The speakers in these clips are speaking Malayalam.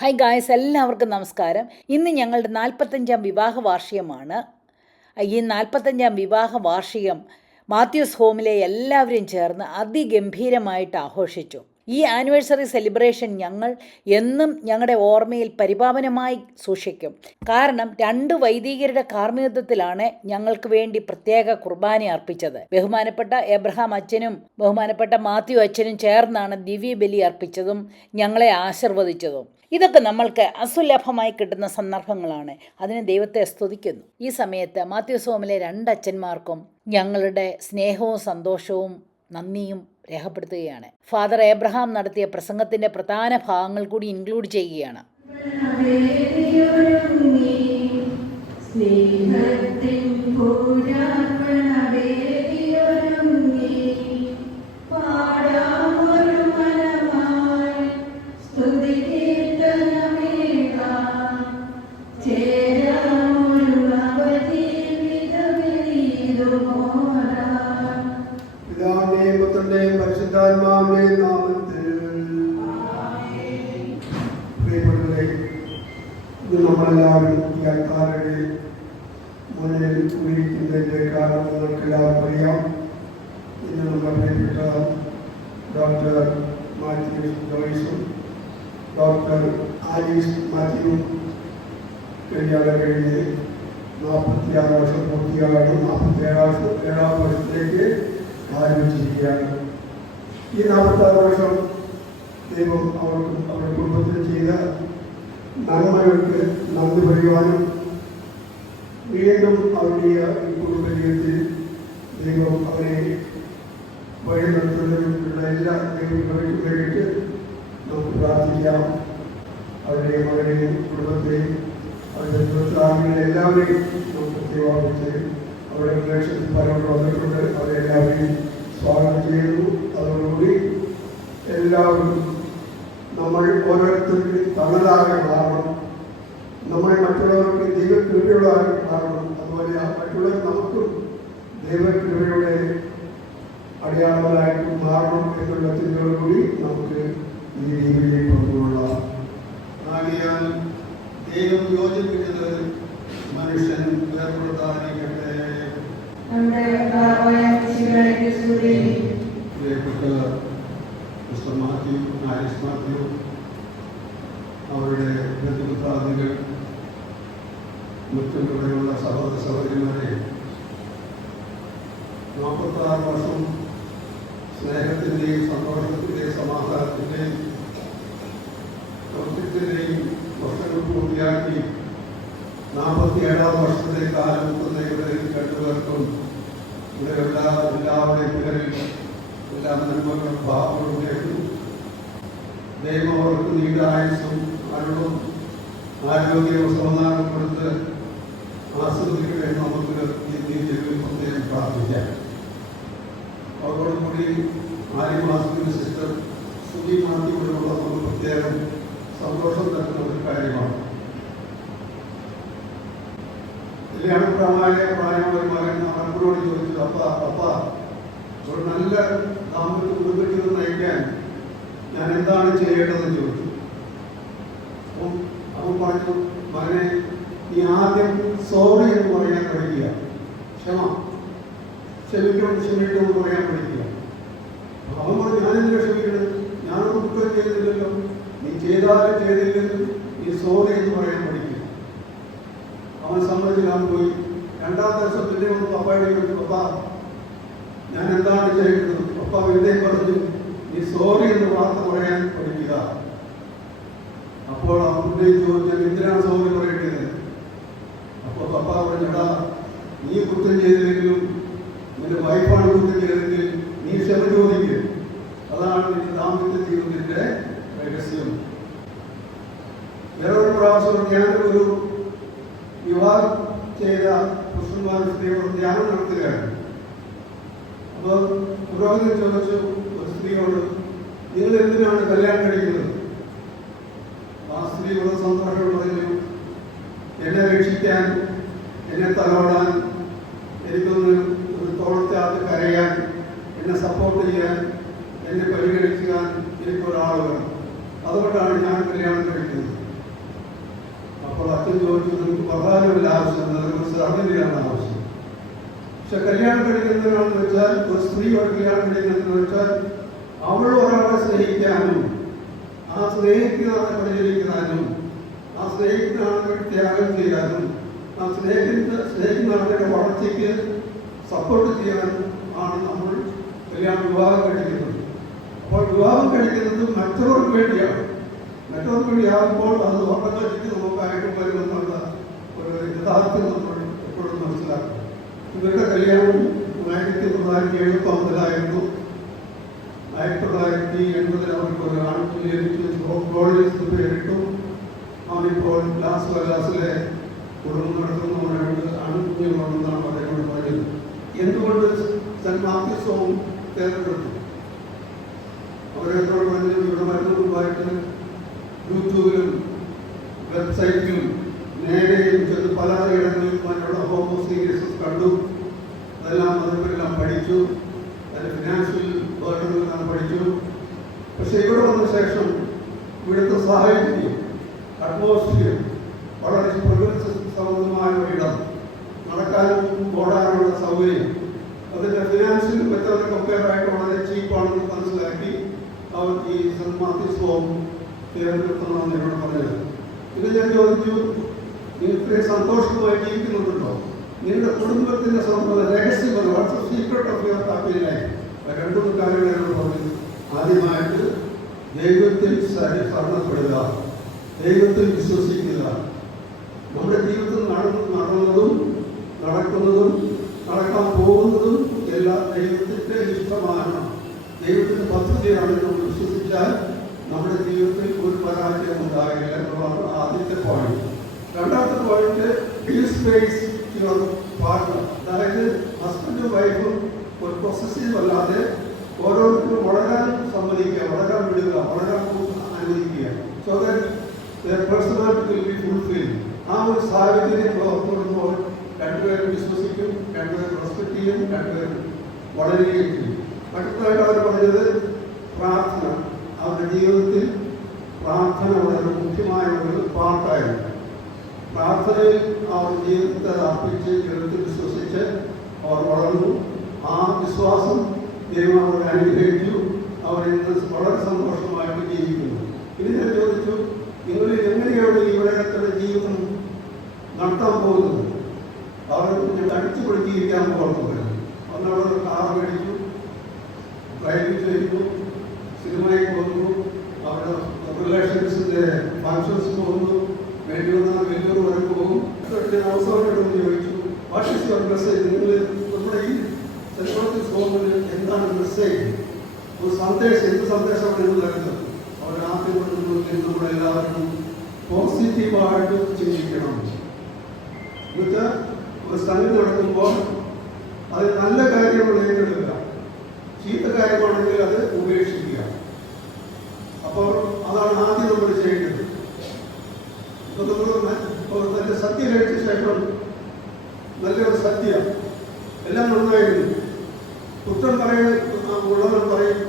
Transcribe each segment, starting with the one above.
ഹായ് ഗായ്സ് എല്ലാവർക്കും നമസ്കാരം. ഇന്ന് ഞങ്ങളുടെ നാൽപ്പത്തഞ്ചാം വിവാഹ വാർഷികമാണ്. ഈ നാൽപ്പത്തഞ്ചാം വിവാഹ വാർഷികം മാത്യൂസ് ഹോമിലെ എല്ലാവരും ചേർന്ന് അതിഗംഭീരമായിട്ട് ആഘോഷിച്ചു. ഈ ആനിവേഴ്സറി സെലിബ്രേഷൻ ഞങ്ങൾ എന്നും ഞങ്ങളുടെ ഓർമ്മയിൽ പരിപാവനമായി സൂക്ഷിക്കും. കാരണം രണ്ട് വൈദികരുടെ കാർമ്മികത്വത്തിലാണ് ഞങ്ങൾക്ക് വേണ്ടി പ്രത്യേക കുർബാന അർപ്പിച്ചത്. ബഹുമാനപ്പെട്ട എബ്രഹാം അച്ഛനും ബഹുമാനപ്പെട്ട മാത്യു അച്ഛനും ചേർന്നാണ് ദിവ്യ ബലി അർപ്പിച്ചതും ഞങ്ങളെ ആശീർവദിച്ചതും. ഇതൊക്കെ നമ്മൾക്ക് അസുലഭമായി കിട്ടുന്ന സന്ദർഭങ്ങളാണ്. അതിന് ദൈവത്തെ സ്തുതിക്കുന്നു. ഈ സമയത്ത് മാത്യു സോമിലെ രണ്ടച്ഛന്മാർക്കും ഞങ്ങളുടെ സ്നേഹവും സന്തോഷവും നന്ദിയും രേഖപ്പെടുത്തുകയാണ്. ഫാദർ ഏബ്രഹാം നടത്തിയ പ്രസംഗത്തിന്റെ പ്രധാന ഭാഗങ്ങൾ കൂടി ഇൻക്ലൂഡ് ചെയ്യുകയാണ്. സ്നേഹത്തിൻ പൂരാർപ്പണവേദിയൊരുങ്ങി നമ്മളെല്ലാവരും ഈ അൽത്താരയുടെ മുന്നിൽ ഉപയോഗിക്കുന്നതിന്റെ കാരണം നിങ്ങൾക്ക് എല്ലാവർക്കും അറിയാം ഇന്ന് നമ്മുടെ പ്രിയപ്പെട്ട ഡോക്ടർ മാത്യു ജോയിസും ഡോക്ടർ ആലീസ് മാത്യു കല്യാണം കഴിഞ്ഞ് നാൽപ്പത്തിയാറ് വർഷം പൂർത്തിയായി നാൽപ്പത്തി ഏഴാം ഏഴാം വർഷത്തിലേക്ക് ആരംഭിച്ചിരിക്കുകയാണ് ഈ നാൽപ്പത്താറ് വർഷം ദൈവം അവർക്കും അവരുടെ കുടുംബത്തിന് ചെയ്ത നന്മകൾക്ക് നന്ദി പറയുവാനും വീണ്ടും അവരുടെ ഈ കുടുംബ ദൈവം അവരെ വഴി നടത്തുന്നതിനുള്ള എല്ലാ ദൈവങ്ങളെയും വേണ്ടിയിട്ട് നമുക്ക് പ്രാർത്ഥിക്കാം. അവരുടെ മകനെയും കുടുംബത്തെയും അവരുടെ സുഹൃത്താമികളെ എല്ലാവരെയും നമുക്ക് പ്രത്യേകിച്ച് അവരുടെ റിലേഷൻ പലരോട് വന്നിട്ടുണ്ട്. അവരെല്ലാവരെയും സ്വാഗതം ചെയ്യുന്നു. അതോടുകൂടി എല്ലാവരും നമ്മൾ ഓരോരുത്തർക്ക് തണലാകെ മാറണം നമ്മൾ മറ്റുള്ളവർക്ക് ദൈവകൃപയുള്ളതായി മാറണം അതുപോലെ മറ്റുള്ളവർ നമുക്കും ദൈവകൃപയുടെ അടയാളങ്ങളായിട്ട് മാറണം എന്നുള്ള ചിന്തയോടുകൂടി നമുക്ക് ഈ രീതിയിലേക്ക് കൊണ്ടുള്ള ആകയാൽ ദൈവം യോജിപ്പിച്ചത് മനുഷ്യൻ വേർപെടുത്താതിരിക്കട്ടെ. പ്രിയപ്പെട്ട മാത്യു ആരിസ് മാത്യു അവരുടെ ബന്ധുമിത്രാദികൾ മറ്റും ഇവിടെയുള്ള സഹോദര സഹോദരിമാരെ നാൽപ്പത്താറ് വർഷം സ്നേഹത്തിന്റെയും സന്തോഷത്തിന്റെയും സമാധാനത്തിന്റെയും സൗഖ്യത്തിന്റെയും വർഷങ്ങൾ പൂർത്തിയാക്കി നാൽപ്പത്തി ഏഴാം വർഷത്തെ കാലം ഇവിടെ രണ്ടുപേർക്കും ഇവിടെ എല്ലാ എല്ലാവരുടെയും പേരിൽ എല്ലാ നന്മകളും ഭാവങ്ങളും കേട്ടു ദൈവം അവർക്ക് നീണ്ട ആയുസും അരുളും ആരോഗ്യവും സമാധാനം കൊടുത്ത് ആസ്വദിക്കട്ടെ എന്ന് നമുക്ക് രീതിയിൽ പ്രത്യേകം പ്രാർത്ഥിക്കാം അതോടുകൂടി ആര്യമാസത്തിന് സിസ്റ്റർ സ്തുതി മാറ്റിക്കൊണ്ടുള്ള നമുക്ക് പ്രത്യേകം സന്തോഷം തരുന്ന ഒരു കാര്യമാണ്. കല്യാണപ്രായമായ പ്രായമുള്ള ഒരു മകൻ അവനോട് ചോദിച്ചു അപ്പ അപ്പ ഒരു നല്ല ദാമ്പത്യ കുടുംബജീവിതം നയിക്കാൻ ഞാൻ എന്താണ് ചെയ്യേണ്ടതെന്ന് ചോദിച്ചു അപ്പം അവൻ പറഞ്ഞു മകനെ നീ ആദ്യം സോറി എന്ന് പറയാൻ പഠിക്കുക ക്ഷമ. ക്ഷമിക്കണം ക്ഷമിക്കണം എന്ന് പറയാൻ പഠിക്കുക അവൻ പറഞ്ഞു ഞാനെന്തിനാ ക്ഷമിക്കണം ഞാനൊന്നും കുറ്റം ചെയ്തില്ലല്ലോ നീ ചെയ്താലും ചെയ്തില്ലെങ്കിലും നീ സോറി എന്ന് പറയാൻ പഠിക്കുക അവൻ സമ്മതിച്ചില്ലാൻ പോയി. രണ്ടാം ദിവസം പിന്നെ ഒന്ന് പപ്പായുടെ ചോദിച്ചു പപ്പ ഞാൻ എന്താണ് ചെയ്യേണ്ടത്? പപ്പ വെറുതെ പറഞ്ഞു നീ സോറി എന്ന് വാർത്ത പറയാൻ പഠിക്കുക. അപ്പോൾ അവൻ ചോദിച്ചാൽ എന്തിനാണ് സോറി ഉള്ള സ്ത്രീയോട് ധ്യാനം നടത്തുകയാണ്. അപ്പോൾ പുരോഹിതൻ ചോദിച്ചു ഒരു സ്ത്രീയോട് നിങ്ങൾ എന്തിനാണ് കല്യാണം കഴിക്കുന്നത്? ആ സ്ത്രീ ഇവിടെ സന്തോഷം പറഞ്ഞു എന്നെ രക്ഷിക്കാൻ എന്നെ തലോടാൻ എനിക്കൊന്ന് ഒരു തോളത്തെ അത് കരയാൻ എന്നെ സപ്പോർട്ട് ചെയ്യാൻ എന്നെ പരിഗണിക്കാൻ എനിക്കൊരാൾ വേണം. അതുകൊണ്ടാണ് ഞാൻ കല്യാണം കഴിക്കുന്നത്. അപ്പോൾ അച്ഛൻ ചോദിച്ചു നിങ്ങൾക്ക് പ്രധാനമില്ല ആവശ്യം നിങ്ങൾക്ക് സർവനിലാണ് ആവശ്യം. പക്ഷെ കല്യാണം കഴിക്കുന്നവരാണെന്ന് വെച്ചാൽ ഒരു സ്ത്രീ ഒരു കല്യാണം കഴിക്കുന്നതെന്ന് വെച്ചാൽ അവൾ ഒരാളെ സ്നേഹിക്കാനും ആ സ്നേഹിക്കുന്നതാണ് പരിചരിക്കാനും ആ സ്നേഹിക്കുന്നതാണ് വേണ്ടി ത്യാഗം ചെയ്യാനും ആ സ്നേഹിക്കുന്ന സ്നേഹിക്കുന്നവരുടെ വളർച്ചയ്ക്ക് സപ്പോർട്ട് ചെയ്യാനും ആണ് നമ്മൾ കല്യാണം വിവാഹം കഴിക്കുന്നത്. അപ്പോൾ വിവാഹം കഴിക്കുന്നത് മറ്റവർക്ക് വേണ്ടിയാണ്. മറ്റവർക്ക് വേണ്ടിയാകുമ്പോൾ അത് ഓട്ടോമാറ്റിക്ക് നമുക്കായിട്ട് വരുമെന്നുള്ള ഒരു യഥാർത്ഥം നമ്മൾ എപ്പോഴും മനസ്സിലാക്കും ഇവരുടെ കല്യാണം ആയിരത്തി തൊള്ളായിരത്തി എഴുപത്തി ഒമ്പതിലായിരുന്നു ആയിരത്തി തൊള്ളായിരത്തി എൺപതിൽ അവർക്ക് ഒരു ആൺകുട്ടി ലഭിച്ചു. കോളേജ് പേരിട്ടു. അവനിപ്പോൾ ലാസ് വെല്ലാസിലെ കുടുംബം നടത്തുന്നവനാണ് ആൺകുഞ്ഞുങ്ങളുണ്ടെന്നാണ് അദ്ദേഹം പറഞ്ഞത്. എന്തുകൊണ്ട് സെന്റ് മാത്യുസവും തിരഞ്ഞെടുത്തു അവരെ ഇവിടെ വരുന്ന മുമ്പായിട്ട് യൂട്യൂബിലും വെബ്സൈറ്റിലും അതിനെല്ലാം പഠിച്ചു. അതിന്റെ ഫിനാൻഷ്യൽ വേർഡുകളെല്ലാം പഠിച്ചു. പക്ഷേ ഇവിടെ വന്ന ശേഷം ഇവിടുത്തെ സാഹചര്യം അറ്റ്മോസ്ഫിയർ വളരെ പ്രകൃതി സംബന്ധമായ ഇടം. നടക്കാനും ഓടാനുള്ള സൗകര്യം. അതിന്റെ ഫിനാൻഷ്യൽ മെത്തേഡ് കമ്പയർ ആയിട്ട് വളരെ ചീപ്പാണെന്ന് മനസ്സിലാക്കി അവർ ഈ സെന്റ് മാർട്ടിസ് ഹോം എന്നോട് പറഞ്ഞത്. ഇത് ഞാൻ ചോദിച്ചു ഇത്രയും സന്തോഷമായി ജീവിക്കുന്നുണ്ടല്ലോ നിങ്ങളുടെ കുടുംബത്തിന്റെ സ്വന്തം രഹസ്യം what's secret of your happy life രണ്ടു മൂന്ന് കാര്യങ്ങൾ എന്നോട് പറഞ്ഞു. ആദ്യമായിട്ട് ദൈവത്തിൽ ശര- ശരണപ്പെടുക ദൈവത്തിൽ വിശ്വസിക്കുക. നമ്മുടെ ജീവിതത്തിൽ നടന്നു നടന്നതും നടക്കുന്നതും നടക്കാൻ പോകുന്നതും എല്ലാം ദൈവത്തിന്റെ ഇഷ്ടമാണ്. ദൈവത്തിന്റെ പദ്ധതിയാണ് നമ്മൾ വിശ്വസിച്ചാൽ നമ്മുടെ ജീവിതത്തിൽ ഒരു പരാജയം ഉണ്ടാകില്ല എന്നുള്ളതാണ് ആദ്യത്തെ പോയിന്റ് രണ്ടാമത്തെ പോയിന്റ് സ്പേസ് യുവർ പാർട്ണർ അതായത് ഹസ്ബൻഡും വൈഫും ഒരു പൊസസീവ് അല്ലാതെ ഓരോരുത്തരും വളരാൻ സമ്മതിക്കുക വളരാൻ വിടുക വളരാൻ അനുവദിക്കുക. So that personality will be fulfil ആ ഒരു സാഹചര്യം പുറപ്പെടുമ്പോൾ രണ്ടുപേരും വിശ്വസിക്കും രണ്ടുപേരും റെസ്പെക്ട് ചെയ്യും രണ്ടുപേരും വളരുകയും ചെയ്യും. അടുത്തതായിട്ട് അവർ പറഞ്ഞത് പ്രാർത്ഥന. അവരുടെ ജീവിതത്തിൽ പ്രാർത്ഥന വളരെ മുഖ്യമായ ഒരു പാർട്ടായിരുന്നു പ്രാർത്ഥനയിൽ അവർ ജീവിതത്തെ അർപ്പിച്ച് ജീവിതത്തിൽ വിശ്വസിച്ച് അവർ വളർന്നു. ആ വിശ്വാസം ദൈവം അവരെ അനുഗ്രഹിച്ചു. അവർ ഇന്ന് വളരെ സന്തോഷമായിട്ട് ജീവിക്കുന്നു. ഇനി ഞാൻ ചോദിച്ചു നിങ്ങൾ എങ്ങനെയാണ് ഈ ഉലകത്തിലെ ജീവിതം നടത്താൻ പോകുന്നത്? അവർ അടിച്ചു പൊളിച്ചിരിക്കാൻ പോകുന്നത്. അന്നവിടെ കാർ മേടിച്ചു ഡ്രൈവ് ചെയ്തു സിനിമയിൽ പോകുന്നു അവരുടെ റിലേഷൻസിന്റെ ഫങ്ഷൻസ് പോകുന്നു. ചോദിച്ചു. നമ്മുടെ ഈ എന്താണ് മെസ്സേജ് ഒരു സന്ദേശം സന്ദേശമാണ് നൽകുന്നത്? അവർ പോസിറ്റീവായിട്ട് ചിന്തിക്കണം. എന്നുവെച്ചാൽ ഒരു സ്ഥലം നടക്കുമ്പോൾ അത് നല്ല കാര്യങ്ങൾ ചീത്ത കാര്യമാണെങ്കിൽ അത് ഉപേക്ഷിക്കുക അപ്പോൾ അതാണ് ആദ്യം നമ്മൾ ചെയ്യേണ്ടത് ഇപ്പൊ നമ്മൾ ന- ഇപ്പൊ നല്ല സത്യ കഴിച്ച ശേഷം നല്ലൊരു സത്യ. എല്ലാം നന്നായിരുന്നു. കുറ്റം പറയും ഉള്ളവർ പറയും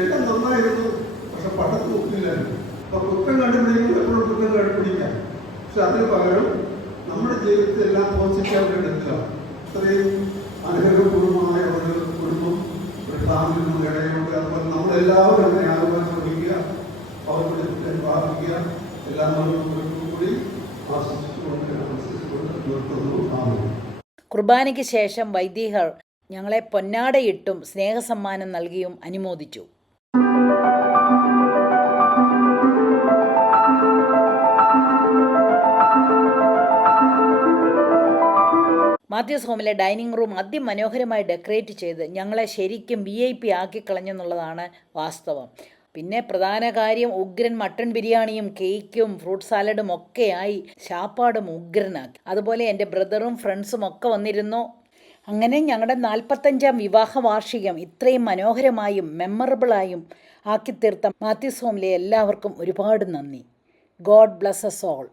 എല്ലാം നന്നായിരുന്നു. പക്ഷെ പട്ടത്ത് നോക്കില്ലായിരുന്നു. അപ്പൊ കുറ്റം കണ്ടുപിടിക്കുമ്പോൾ എപ്പോഴും കുറ്റം കണ്ടുപിടിക്കാം. പക്ഷെ അതിന് പകരം നമ്മുടെ ജീവിതത്തിൽ എല്ലാം പോസിറ്റീവായിട്ട് എടുക്കുക. അത്രയും അനുഗ്രഹപൂർവമായ ഒരു കുടുംബം ഒരു ഫാമിലി നമ്മുടെ ഇടയിലുണ്ട് അതുപോലെ നമ്മളെല്ലാവരും അങ്ങനെ ആകുവാൻ ശ്രമിക്കുക അവരുടെ പ്രാപിക്കുക എല്ലാം നമ്മൾ കൂടി ആശ്വസിച്ചുകൊണ്ട് ആശ്വസിച്ചുകൊണ്ട് നിർത്തുന്നു ആമേൻ കുർബാനയ്ക്ക് ശേഷം വൈദികർ ഞങ്ങളെ പൊന്നാടയിട്ടും സ്നേഹസമ്മാനം നൽകിയും അനുമോദിച്ചു. മാത്യൂസ് ഹോമിലെ ഡൈനിങ് റൂം അതിമനോഹരമായി ഡെക്കറേറ്റ് ചെയ്ത് ഞങ്ങളെ ശരിക്കും വി ഐ പി ആക്കിക്കളഞ്ഞെന്നുള്ളതാണ് വാസ്തവം. പിന്നെ പ്രധാന കാര്യം ഉഗ്രൻ മട്ടൺ ബിരിയാണിയും കേക്കും ഫ്രൂട്ട് സാലഡും ഒക്കെയായി ശാപ്പാടും ഉഗ്രനാക്കി. അതുപോലെ എന്റെ ബ്രദറും ഫ്രണ്ട്സും ഒക്കെ വന്നിരുന്നു. അങ്ങനെ ഞങ്ങളുടെ നാൽപ്പത്തഞ്ചാം വിവാഹ വാർഷികം ഇത്രയും മനോഹരമായും മെമ്മറബിളായും ആക്കിത്തീർത്ത മാത്യുസ്വാമിലെ എല്ലാവർക്കും ഒരുപാട് നന്ദി. God bless S all